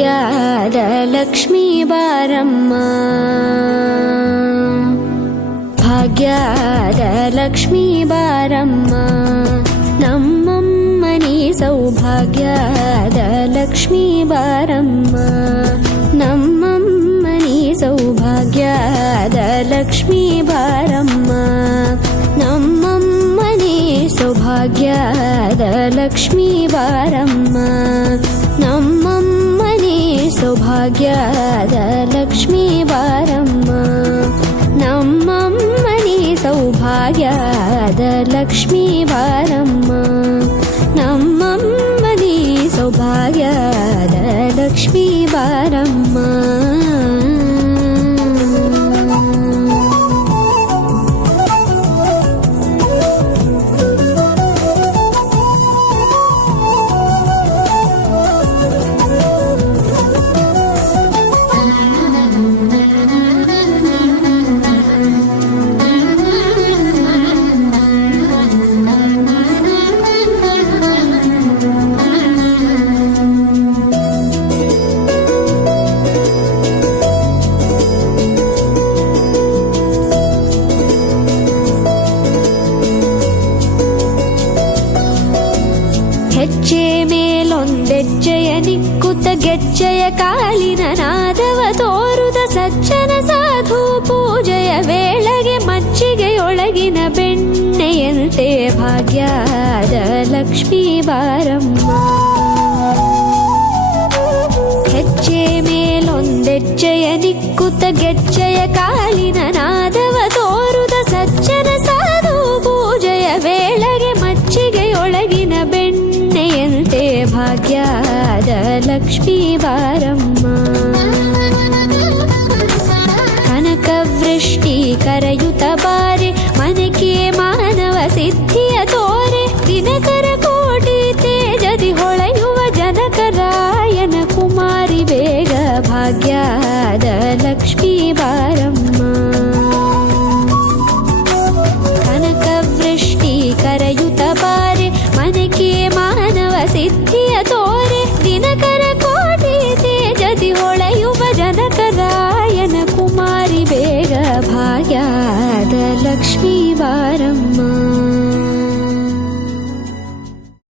ಭಾಗ್ಯದ ಲಕ್ಷ್ಮೀ ಬಾರಮ್ಮ, ಭಾಗ್ಯದ ಲಕ್ಷ್ಮೀ ಬಾರಮ್ಮ, ನಮ್ಮಮ್ಮನಿ ಸೌಭಾಗ್ಯದ ಲಕ್ಷ್ಮೀ ಬಾರಮ್ಮ, ನಮ್ಮಮ್ಮನಿ ಸೌಭಾಗ್ಯದ ಲಕ್ಷ್ಮೀ ಬಾರಮ್ಮ, ನಮ್ಮಮ್ಮನಿ ಸೌಭಾಗ್ಯದ ಲಕ್ಷ್ಮೀ ಬಾರಮ್ಮ, ನಮ್ಮಮ್ಮನಿ ಸೌಭಾಗ್ಯದ ಲಕ್ಷ್ಮೀ ಬಾರಮ್ಮ, ನಮ್ಮಮ್ಮನಿ ಸೌಭಾಗ್ಯದ ಲಕ್ಷ್ಮೀ ಬಾರಮ್ಮ, ನಮ್ಮಮ್ಮನಿ ಸೌಭಾಗ್ಯದ ಲಕ್ಷ್ಮೀ ಬಾರಮ್ಮ. ಹೆಜ್ಜೆ ಮೇಲೊಂದೆಜ್ಜೆಯ ನಿಕ್ಕುತ್ತ ಗೆಜ್ಜೆಯ ಕಾಲಿನ ನಾದವ ತೋರುದ ಸಜ್ಜನ ಸಾಧು ಪೂಜೆಯ ವೇಳೆಗೆ ಮಜ್ಜಿಗೆಯೊಳಗಿನ ಬೆಣ್ಣೆಯಂತೆ ಭಾಗ್ಯದ ಲಕ್ಷ್ಮೀ ಬಾರಮ್ಮ, ಹೆಜ್ಜೆ ಮೇಲೊಂದೆಜ್ಜೆಯ ನಿಕ್ಕುತ್ತ ಗೆಜ್ಜೆಯ ಕಾಲಿನ ನಾದವ ತೋರುದ ಸಜ್ಜನ ಸಾಧು ಪೂಜೆಯ ವೇಳೆಗೆ ಮಜ್ಜಿಗೆಯೊಳಗಿನ ಬೆಣ್ಣೆಯಂತೆ ಭಾಗ್ಯದ ಲಕ್ಷ್ಮೀ ಬಾರಮ್ಮ, ಕನಕವೃಷ್ಟಿ ಕರೆಯುತ್ತ ಬಾರೆ ಮನಕೆ ಮಾನವ ಸಿದ್ಧಿಯ ತೋರೆ, ದಿನಕರ ಕೋಟಿ ತೇಜದಿ ಹೊಳೆಯುವ ಜನಕರಾಯನ ಕುಮಾರಿ ಬೇಗ ಭಾಗ್ಯದ ಲಕ್ಷ್ಮೀ ಬಾರಮ್ಮ, ಕನಕವೃಷ್ಟಿ ಕರೆಯುತ್ತ ಬಾರೆ ಮನಕೆ ಮಾನವ ಸಿದ್ಧಿಯ ತೋರೆ, ದಿನಕರ ಕೋಟಿ ತೇಜದಿ ಹೊಳೆಯುವ ಜನಕರಾಯನ ಕುಮಾರಿ ಬೇಗ ಭಾಗ್ಯದ ಲಕ್ಷ್ಮೀ ಬಾರಮ್ಮ.